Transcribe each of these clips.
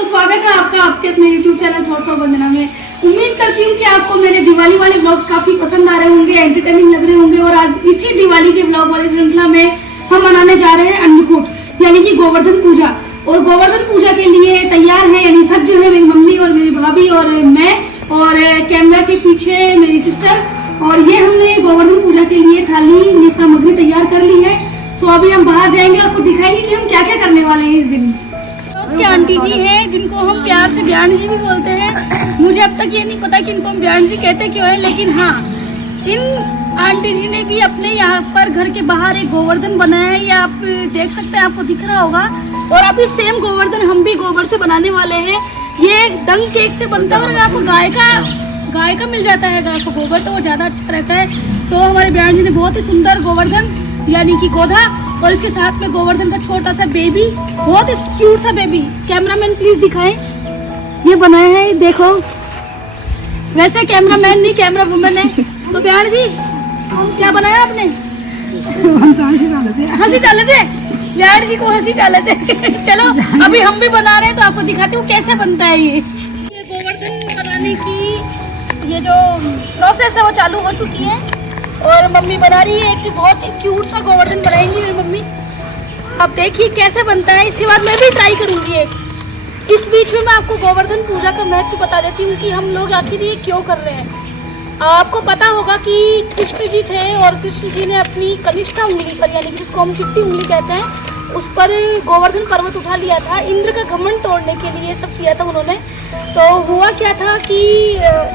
तो स्वागत है आपका आपके अपने YouTube चैनल थॉट्स ऑफ वंदना में। उम्मीद करती हूँ कि आपको मेरे दिवाली वाले ब्लॉग्स काफी पसंद आ रहे होंगे, एंटरटेनिंग लग रहे होंगे। और आज इसी दिवाली के ब्लॉग वाली श्रृंखला में हम मनाने जा रहे हैं अन्नकूट यानी कि गोवर्धन पूजा। और गोवर्धन पूजा के लिए तैयार है यानी सज्ज है मेरी मम्मी और मेरी भाभी और मैं, और कैमरा के पीछे मेरी सिस्टर। और ये हमने गोवर्धन पूजा के लिए थाली ये सामग्री तैयार कर ली है। सो अभी हम बाहर जाएंगे, आपको दिखाएंगे कि हम क्या क्या करने वाले हैं इस दिन। उसके आंटी जी हैं जिनको हम प्यार से ब्याण जी भी बोलते हैं। मुझे अब तक ये नहीं पता कि इनको हम ब्याण जी कहते क्यों हैं, लेकिन हाँ, इन आंटी जी ने भी अपने यहाँ पर घर के बाहर एक गोवर्धन बनाया है। ये आप देख सकते हैं, आपको दिख रहा होगा। और अभी सेम गोवर्धन हम भी गोबर से बनाने वाले हैं। ये डंग केक से बनता है और अगर आपको गाय का मिल जाता है, गाय को गोबर, तो वो ज़्यादा अच्छा रहता है। सो हमारे ब्याण जी ने बहुत ही सुंदर गोवर्धन यानी कि गोधा और इसके साथ में गोवर्धन का छोटा सा बेबी, बहुत ही क्यूट सा बेबी, कैमरामैन प्लीज दिखाएं, ये बनाया है। देखो, वैसे कैमरामैन नहीं कैमरा वुमन है। तो ब्याण जी क्या बनाया आपने? हंसी चाले थे ब्याण जी को, हंसी चाले थे। चलो अभी हम भी बना रहे हैं तो आपको दिखाती हूँ कैसे बनता है। ये गोवर्धन बनाने की ये जो प्रोसेस है वो चालू हो चुकी है और मम्मी बना रही है। एक बहुत ही क्यूट सा गोवर्धन बनाएंगी मेरी मम्मी, आप देखिए कैसे बनता है। इसके बाद मैं भी ट्राई करूंगी एक। इस बीच में मैं आपको गोवर्धन पूजा का महत्व बता देती हूँ कि हम लोग आखिर ये क्यों कर रहे हैं। आपको पता होगा कि कृष्ण जी थे और कृष्ण जी ने अपनी कनिष्ठा उंगली पर यानी जिसको हम चिट्टी उंगली कहते हैं, उस पर गोवर्धन पर्वत उठा लिया था। इंद्र का घमंड तोड़ने के लिए सब किया था उन्होंने। तो हुआ क्या था कि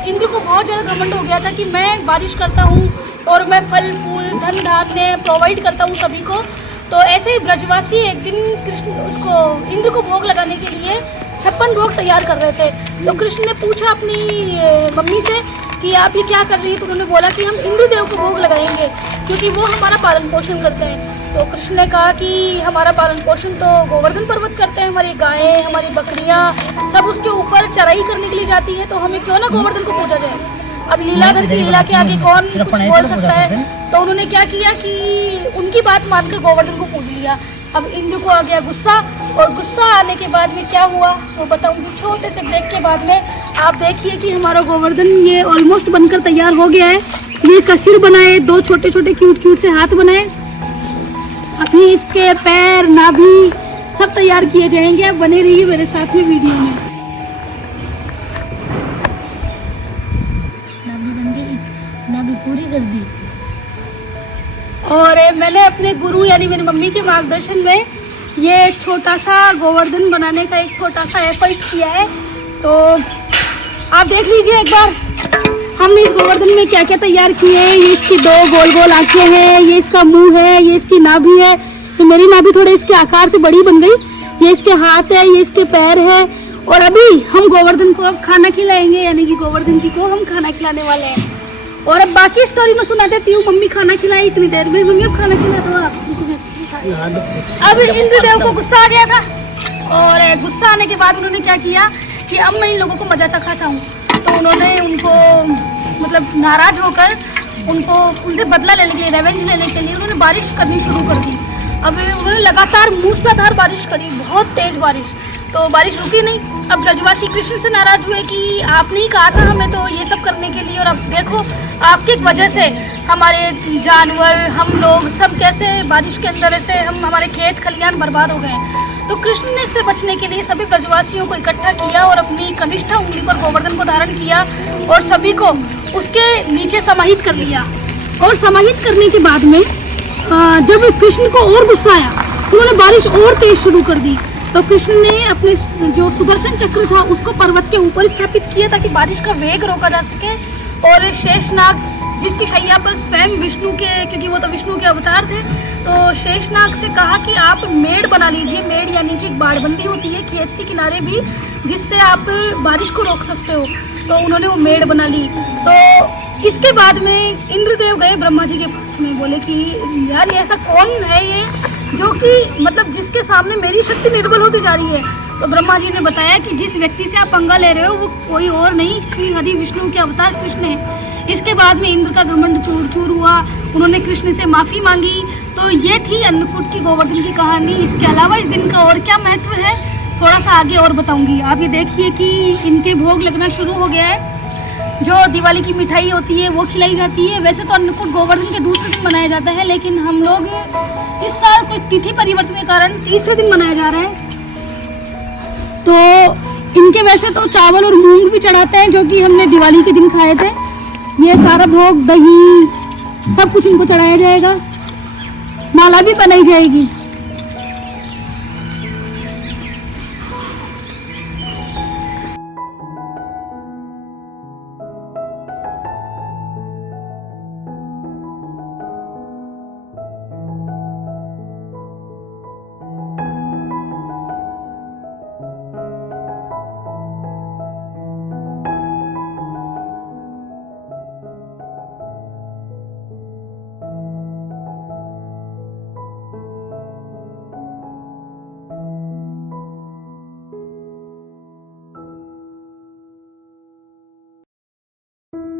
इंद्र को बहुत ज़्यादा घमंड हो गया था कि मैं बारिश करता हूँ और मैं फल फूल धन धान्य प्रोवाइड करता हूँ सभी को। तो ऐसे ही ब्रजवासी एक दिन कृष्ण उसको इंद्र को भोग लगाने के लिए 56 भोग तैयार कर रहे थे। तो कृष्ण ने पूछा अपनी मम्मी से कि आप ये क्या कर रही है? तो उन्होंने बोला कि हम इंद्रदेव को भोग लगाएंगे क्योंकि वो हमारा पालन पोषण करते हैं। तो कृष्ण ने कहा कि हमारा पालन पोषण तो गोवर्धन पर्वत करते हैं, हमारी गायें हमारी बकरियाँ सब उसके ऊपर चराई करने के लिए जाती है, तो हमें क्यों ना गोवर्धन को पूजा जाए। अब लीलाधर की लीला के आगे कौन कुछ बोल सकता है। तो उन्होंने क्या किया कि उनकी बात मानकर गोवर्धन को पूज लिया। अब इंद्र को आ गया गुस्सा, और गुस्सा आने के बाद में क्या हुआ वो बताऊंगी छोटे से ब्रेक के बाद में। आप देखिए कि हमारा गोवर्धन ये ऑलमोस्ट बनकर तैयार हो गया है। ये इसका सिर बनाए, 2 छोटे छोटे क्यूट क्यूट से हाथ बनाए, अभी इसके पैर नाभि सब तैयार किए जाएंगे। आप बने रहिए मेरे साथ में वीडियो में। पूरी कर दी। और मैंने अपने गुरु यानी मेरी मम्मी के मार्गदर्शन में ये छोटा सा गोवर्धन बनाने का एक छोटा सा एफर्ट किया है। तो आप देख लीजिए एक बार हमने इस गोवर्धन में क्या क्या तैयार किए हैं। ये इसकी 2 गोल गोल आंखें हैं, ये इसका मुंह है, ये इसकी नाभि है। तो मेरी नाभि थोड़े इसके आकार से बड़ी बन गई। ये इसके हाथ है, ये इसके पैर है। और अभी हम गोवर्धन को अब खाना खिलाएंगे यानी कि गोवर्धन जी को हम खाना खिलाने वाले हैं। और अब बाकी स्टोरी में सुना देती हूँ। मम्मी खाना खिलाई इतनी देर में, मम्मी अब खाना खिला दो आप। अब इंद्रदेव को गुस्सा आ गया था और गुस्सा आने के बाद उन्होंने क्या किया कि अब मैं इन लोगों को मजा चखाता हूँ। तो उन्होंने उनको मतलब नाराज होकर उनसे बदला लेने के लिए, रेवेंज लेने के लिए उन्होंने बारिश करनी शुरू कर दी। अब उन्होंने लगातार मूसलाधार बारिश करी, बहुत तेज बारिश। तो बारिश रुकी नहीं। अब ब्रजवासी कृष्ण से नाराज हुए कि आपने ही कहा था हमें तो ये सब करने के लिए, और अब देखो आपकी वजह से हमारे जानवर हम लोग सब कैसे बारिश के अंदर ऐसे हमारे खेत खलियान बर्बाद हो गए। तो कृष्ण ने इससे बचने के लिए सभी ब्रजवासियों को इकट्ठा किया और अपनी कनिष्ठा उंगली पर गोवर्धन को धारण किया और सभी को उसके नीचे समाहित कर लिया। और समाहित करने के बाद में जब कृष्ण को और गुस्सा आया, उन्होंने बारिश और तेज शुरू कर दी। तो कृष्ण ने अपने जो सुदर्शन चक्र था उसको पर्वत के ऊपर स्थापित किया ताकि बारिश का वेग रोका जा सके। और शेषनाग जिसकी शैया पर स्वयं विष्णु के, क्योंकि वो तो विष्णु के अवतार थे, तो शेषनाग से कहा कि आप मेड़ बना लीजिए। मेड़ यानी कि एक बाड़बंदी होती है खेत के किनारे भी, जिससे आप बारिश को रोक सकते हो। तो उन्होंने वो मेड़ बना ली। तो इसके बाद में इंद्रदेव गए ब्रह्मा जी के पास में, बोले कि यार ऐसा कौन है ये जो कि मतलब जिसके सामने मेरी शक्ति निर्बल होती जा रही है। तो ब्रह्मा जी ने बताया कि जिस व्यक्ति से आप पंगा ले रहे हो वो कोई और नहीं, श्री हरि विष्णु के अवतार कृष्ण है। इसके बाद में इंद्र का घमंड चूर चूर हुआ, उन्होंने कृष्ण से माफ़ी मांगी। तो ये थी अन्नकूट की गोवर्धन की कहानी। इसके अलावा इस दिन का और क्या महत्व है थोड़ा सा आगे और बताऊंगी। आप ये देखिए कि इनके भोग लगना शुरू हो गया है। जो दिवाली की मिठाई होती है वो खिलाई जाती है। वैसे तो अन्नकूट गोवर्धन के दूसरे दिन मनाया जाता है, लेकिन हम लोग इस साल कुछ तिथि परिवर्तन के कारण तीसरे दिन मनाया जा रहा है। तो इनके वैसे तो चावल और मूंग भी चढ़ाते हैं, जो कि हमने दिवाली के दिन खाए थे। ये सारा भोग, दही, सब कुछ इनको चढ़ाया जाएगा। माला भी बनाई जाएगी।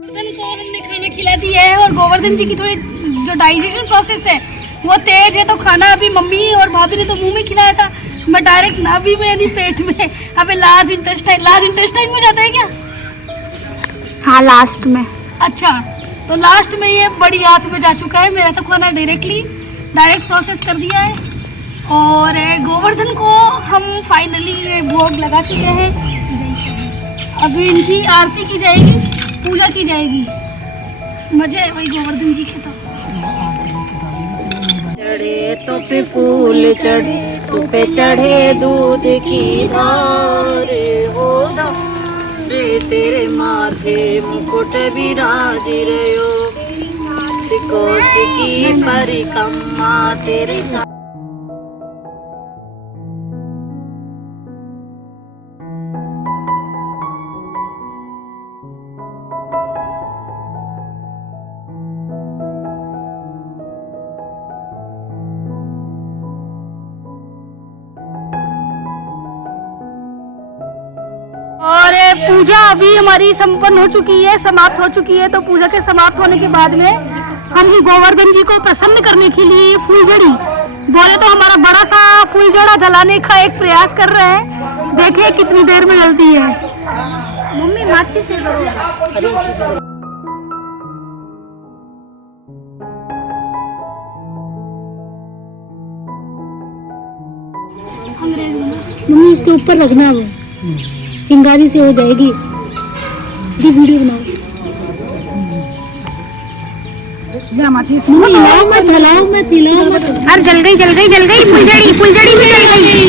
गोवर्धन को हमने खाना खिला दिया है और गोवर्धन जी की थोड़ी जो डाइजेशन प्रोसेस है वो तेज है, तो खाना अभी मम्मी और भाभी ने तो मुंह में खिलाया था, मैं डायरेक्ट नाभि में यानी पेट में, अबे लार्ज इंटेस्टाइन में जाता है क्या? हाँ, लास्ट में। अच्छा, तो लास्ट में ये बड़ी आंत में जा चुका है। मेरा तो खाना डायरेक्ट प्रोसेस कर दिया है। और गोवर्धन को हम फाइनली भोग लगा चुके हैं। अभी इनकी आरती की जाएगी, पूजा की जाएगी। मजे है भाई गोवर्धन जी के। तो चढ़े तो पे फूल चढ़े, तो पे चढ़े दूध की धार हो रे, तेरे माथे मुकुट विराज रयो, कौशिकी परिक्रमा तेरे साथ। और पूजा अभी हमारी संपन्न हो चुकी है, समाप्त हो चुकी है। तो पूजा के समाप्त होने के बाद में हम गोवर्धन जी को प्रसन्न करने के लिए फूलझड़ी बोले तो हमारा बड़ा सा फूलझड़ा जलाने का एक प्रयास कर रहे हैं। देखें कितनी देर में जलती है। मम्मी माचिस से करो। मम्मी इसके ऊपर रखना, वो चिंगारी से हो जाएगी। वीडियो बनाओ। हिलाओ मत। अरे जल गई फुलझड़ी भी जल गई।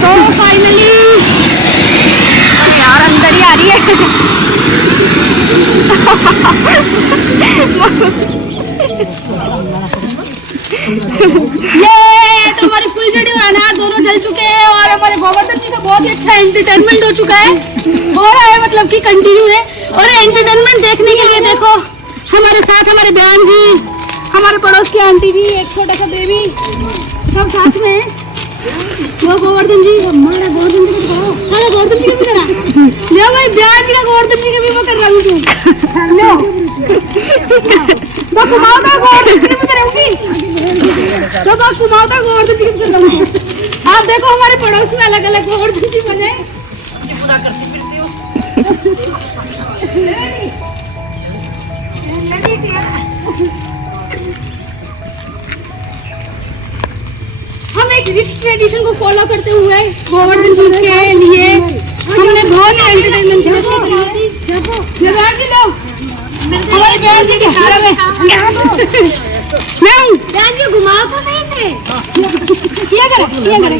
तो फाइनली अरे यार अंदर ही आ रही है। ये तो हमारी फुलझड़ी और अनार दोनों जल चुके हैं और हमारे गोवर्धन जी का बहुत ही अच्छा एंटरटेनमेंट हो चुका है। हो रहा है मतलब कि कंटिन्यू है। और एंटरटेनमेंट देखने के लिए देखो हमारे साथ हमारे बहन जी, हमारे पड़ोस की आंटी जी, एक छोटा सा बेबी, सब साथ में है। वो गोवर्धन जी, हमारा गोवर्धन जी का गोवर्धन जी का भी करा ले भाई, बहन जी का गोवर्धन जी का भी मैं कर रहा हूँ। तू लो तो कुमाऊं गोवर्धन जी का भी करूँगी, तो बस कुमाऊं गोवर्धन जी का भी कर रहा हूँ। आप देखो हमारे पड़ोस में अलग अलग गोवर्धन जी बने। हम एक रिच ट्रेडिशन को फॉलो करते हुए गोवर्धन जी के लिए हमने बहुत ही एंटरटेनमेंट किया। हमारे बहन जी के हारा में नहीं बहन जी घुमाओ तो सही से किया करे।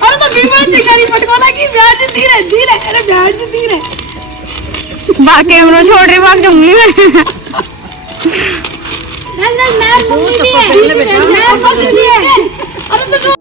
अरे तो बीमा चिकारी पटकोना की बहन जी धीरे, अरे बहन जी धीरे, बाकी हम लोग छोड़ रही भाग जंगली में। मम्मी भी है। अरे तो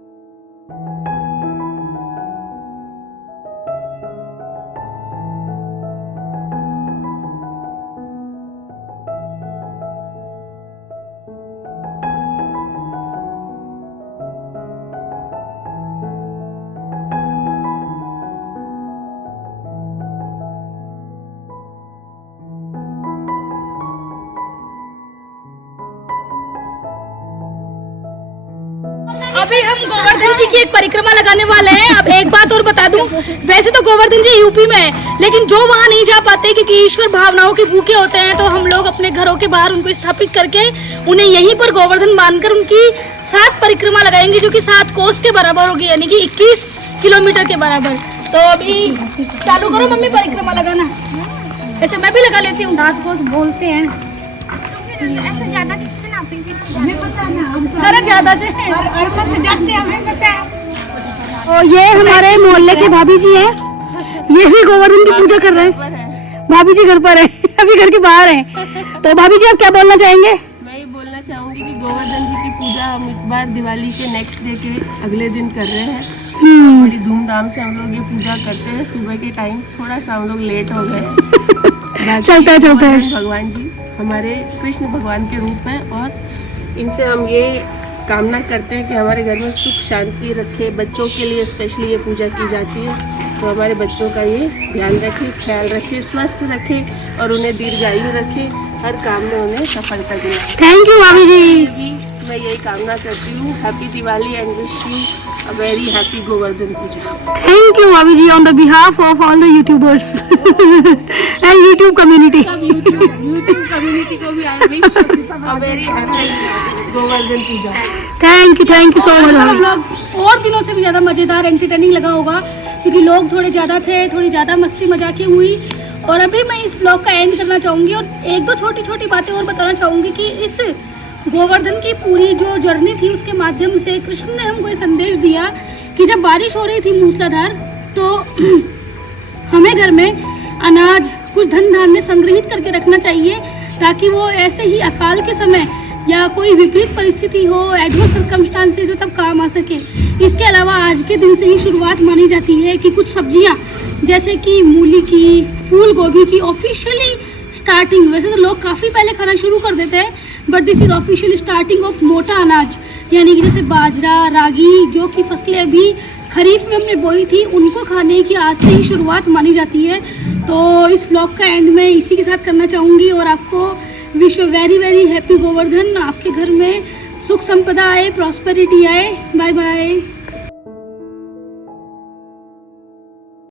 अभी हम गोवर्धन जी की एक परिक्रमा लगाने वाले हैं। अब एक बात और बता दूं, वैसे तो गोवर्धन जी यूपी में है, लेकिन जो वहाँ नहीं जा पाते क्योंकि ईश्वर भावनाओं के भूखे होते हैं, तो हम लोग अपने घरों के बाहर उनको स्थापित करके उन्हें यहीं पर गोवर्धन बांधकर उनकी 7 परिक्रमा लगाएंगे, जो कि 7 कोस के बराबर होगी, यानी कि 21 किलोमीटर के बराबर। तो अभी चालू करो मम्मी परिक्रमा लगाना। ऐसे मैं भी लगा लेती हूँ। 7 कोस बोलते हैं, ऐसे ज्यादा किसने नापी थी? जरा ज्यादा से तो ये हमारे मोहल्ले के भाभी जी हैं, ये भी गोवर्धन की पूजा कर रहे हैं। भाभी जी घर पर है, अभी घर के बाहर है। तो भाभी जी आप क्या बोलना चाहेंगे? मैं ये बोलना चाहूँगी कि गोवर्धन जी की पूजा हम इस बार दिवाली के नेक्स्ट डे के अगले दिन कर रहे हैं। बड़ी धूमधाम से हम लोग ये पूजा करते हैं। सुबह के टाइम थोड़ा सा हम लोग लेट हो गए। चलता है भगवान जी हमारे कृष्ण भगवान के रूप हैं और इनसे हम ये कामना करते हैं कि हमारे घर में सुख शांति रखे। बच्चों के लिए स्पेशली ये पूजा की जाती है, तो हमारे बच्चों का ये ध्यान रखें, ख्याल रखें, स्वस्थ रखें और उन्हें दीर्घायु रखें, हर काम में उन्हें सफलता दें। थैंक यू भाभी जी। मैं यही कामना करती हूँ। Happy Diwali and wish you a very happy Govardhan Puja. Thank you भाभी जी on the behalf of all the YouTubers and YouTube community. YouTube community को भी I wish a very happy Govardhan Puja. Thank you so much. हम लोग और दिनों से भी ज़्यादा मज़ेदार एंटरटेनिंग लगा होगा, क्योंकि लोग थोड़े ज़्यादा थे, थोड़ी ज़्यादा मस्ती मजाकी हुई। और अभी मैं इस ब्लॉग का एंड करना चाहूँगी और 1-2 छोटी बातें और बताना चाहूँगी कि इस गोवर्धन की पूरी जो जर्नी थी उसके माध्यम से कृष्ण ने हमको ये संदेश दिया कि जब बारिश हो रही थी मूसलाधार, तो हमें घर में अनाज, कुछ धन धान्य संग्रहित करके रखना चाहिए, ताकि वो ऐसे ही अकाल के समय या कोई विपरीत परिस्थिति हो, एडवर्स सर्कमस्टांसेस हो, तब काम आ सके। इसके अलावा आज के दिन से ही शुरुआत मानी जाती है कि कुछ सब्जियां जैसे कि मूली की, फूल गोभी की ऑफिशियली स्टार्टिंग, वैसे तो लोग काफ़ी पहले खाना शुरू कर देते हैं, but this is official starting of मोटा अनाज, यानी कि जैसे बाजरा, रागी, जो कि फसलें अभी खरीफ में हमने बोई थी, उनको खाने की आज से ही शुरुआत मानी जाती है। तो इस ब्लॉग का एंड मैं इसी के साथ करना चाहूँगी और आपको wish very very happy Govardhan. आपके घर में सुख संपदा आए, प्रॉस्पेरिटी आए। Bye bye.